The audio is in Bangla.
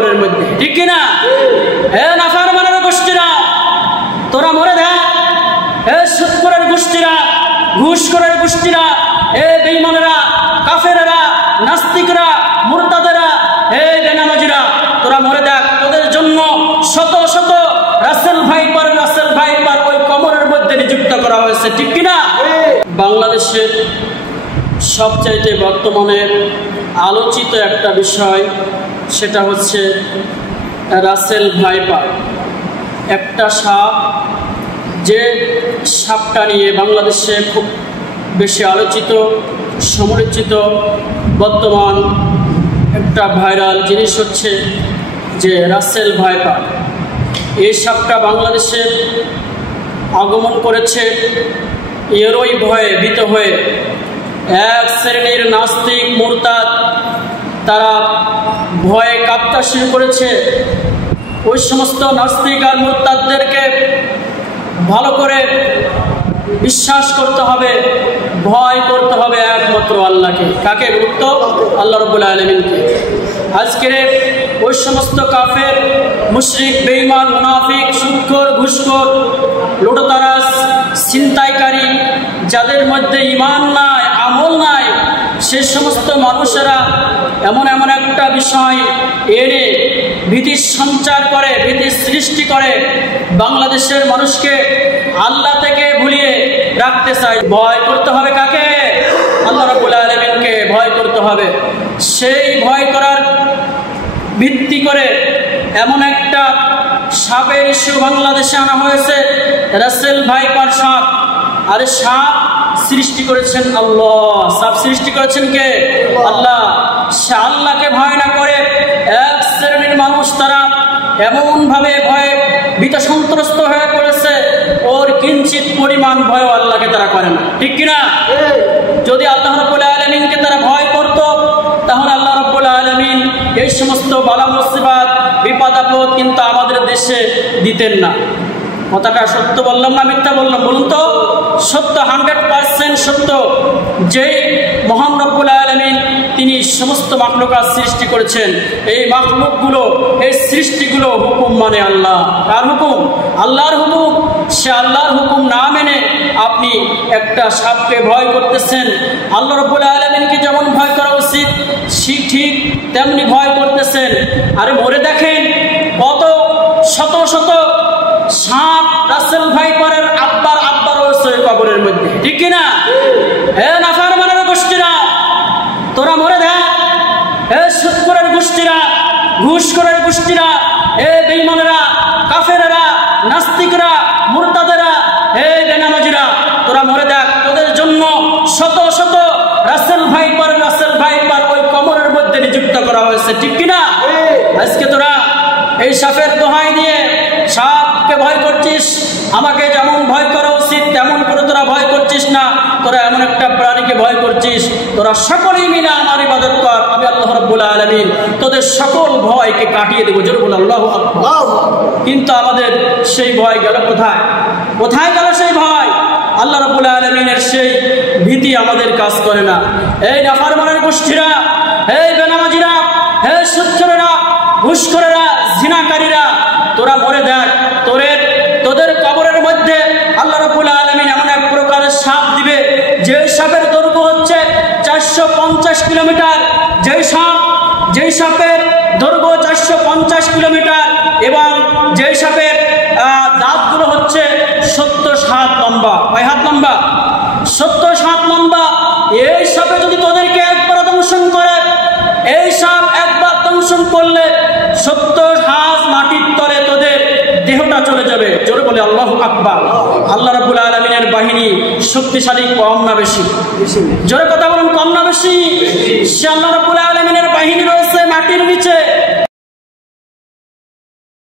কবরের মধ্যে, ঠিক কিনা? হে নাফরমানের গোষ্ঠীরা, তোরা মরে থাক। হে সুদখোরের গোষ্ঠীরা, ঘুষখোরের গোষ্ঠীরা, হে বেঈমানেরা, কাফেরেরা, নাস্তিকরা, মুরতাদেরা, হে বেনামাজিরা, তোরা মরে দেখ। তোদের জন্য শত শত রাসেল ভাইপার ওই কবরের মধ্যে নিযুক্ত করা হয়েছে, ঠিক কিনা? বাংলাদেশের সবচাইতে বর্তমানে আলোচিত একটা বিষয়, সেটা হচ্ছে রাসেল ভাইপার। একটা সাপ, যে সাপটা নিয়ে বাংলাদেশে খুব বেশি আলোচিত, সমালোচিত বর্তমান একটা ভাইরাল জিনিস হচ্ছে যে রাসেল ভাইপার। এই সাপটা বাংলাদেশে আগমন করেছে এরই ভয়ে ভীত হয়ে এক শ্রেণীর নাস্তিক মুরতাদ, তারা ভয়ে কাঁপতে শুরু করেছে। ওই সমস্ত নাস্তিক আর মুরতাদদেরকে ভালো করে বিশ্বাস করতে হবে, ভয় করতে হবে একমাত্র আল্লাহকে। কাকে? গুরুত্ব আল্লাহ রাব্বুল আলামিনকে। আজকের ওই সমস্ত কাফের, মুশরিক, বেঈমান, মুনাফিক, সুদখোর, ঘুষখোর, লুটোতারাজ, ছিনতাইকারী, যাদের মধ্যে ঈমান নাই, আমল নাই, সে সমস্ত মানুষেরা এমন একটা বিষয় এনে ভীতি সঞ্চার করে, ভীতি সৃষ্টি করে, বাংলাদেশের মানুষকে আল্লাহ থেকে ভুলিয়ে রাখতে চায়। ভয় করতে হবে কাকে? আল্লাহ রাব্বুল আলামিনকে ভয় করতে হবে। সেই ভয় করার ভিত্তি করে এমন একটা সাপের ইস্যু বাংলাদেশে আনা হয়েছে, রাসেল ভাইপার সাপ। আর সাপ সৃষ্টি করেছেন আল্লাহ। সাপ সৃষ্টি করেছেন কে? আল্লাহ। সে আল্লাহকে ভয় না করে এক শ্রেণীর মানুষ, তারা এমনভাবে ভয়ে ভীত সন্ত্রস্ত হয়ে পড়েছে, ওর কিঞ্চিত পরিমাণ ভয় আল্লাহকে তারা করে না, ঠিক কিনা? যদি আল্লাহ রাব্বুল আলামিনকে তারা ভয় করত, তাহলে আল্লাহ রাব্বুল আলামিন এই সমস্ত বালা মুসিবত, বিপদ আপদ কিন্তু আমাদের দেশে দিতেন না। কথাটা সত্য বললাম না মিথ্যা বললাম? বলুন তো। সত্য, 100% সত্য। যেই মহান রব্বুল আলামিন তিনি সমস্ত মাখলুকাত সৃষ্টি করেছেন, এই মাখলুকগুলো, এই সৃষ্টিগুলো হুকুম মানে আল্লাহ। কার হুকুম? আল্লাহর হুকুম। সে আল্লাহর হুকুম না মেনে আপনি একটা সাপকে ভয় করতেছেন। আল্লাহ রব্বুল আলামিনকে যেমন ভয় করা উচিত ঠিক তেমনি ভয় করতেছেন। আরে মরে দেখেন, কত শত শত সাপ রাসেল ভাইপারের আব্বার রয়েছে কবরের মধ্যে, ঠিক কিনা? হে নাফরমানের গোষ্ঠীরা, তোরা মরে দেখ। হে সুদখোরের গোষ্ঠীরা, ঘুষখোরের গোষ্ঠীরা, হে বেঈমানেরা, কাফেরেরা, নাস্তিকরা, মুরতাদেরা, হে বেনামাজিরা, তোরা মরে দেখ। তোদের জন্য শত শত রাসেল ভাইপার ওই কবরের মধ্যে নিযুক্ত করা হয়েছে, ঠিক কিনা? আজকে তোরা এই সাপের দোহাই দিয়ে সাপকে ভয় করছিস। আমাকে যেমন ভয় করা উচিত তেমন করে তোরা ভয় করছিস না। তোরা এমন একটা প্রাণীকে ভয় করছিস। তোরা সকলেই মিলে আমার ইবাদত কর, আমি আল্লাহ রাব্বুল আলামিন তোদের সকল ভয়কে কাটিয়ে দেবো। জোরে বল আল্লাহু আকবার। কিন্তু আমাদের সেই ভয় গেল কোথায়? কোথায় গেল সেই ভয়? আল্লাহ রাব্বুল আলামিনের সেই ভীতি আমাদের কাজ করে না। এই নাফরমানের গোষ্ঠীরা, এই বেনামাজিরা, হে সুদখোরেরা, ঘুষখোরেরা, জিনাকারীরা, তোরা মরে দেখ। তোদের কবরের মধ্যে আল্লাহ রাব্বুল আলামিন এমন এক প্রকারের সাপ দিবে, যে সাপের দৈর্ঘ্য হচ্ছে 450 কিলোমিটার। যেই সাপের দৈর্ঘ্য 450 কিলোমিটার এবং যেই সাপের দাঁতগুলো হচ্ছে 70 হাত লম্বা। কয় হাত লম্বা? 70 হাত লম্বা। এই সাপে যদি তোদেরকে একবার দংশন করে, এই সাপ একবার দংশন করলে 70 হাত মাটির তলে তোদের দেহটা চলে যাবে। জোরে বলে আল্লাহু আকবার। আল্লাহ রাব্বুল আলামিনের বাহিনী শক্তিশালী, কম না বেশি? জোরে কথা বলুন, কম না বেশি? সে আল্লাহ রাব্বুল আলামিনের বাহিনী রয়েছে মাটির নিচে।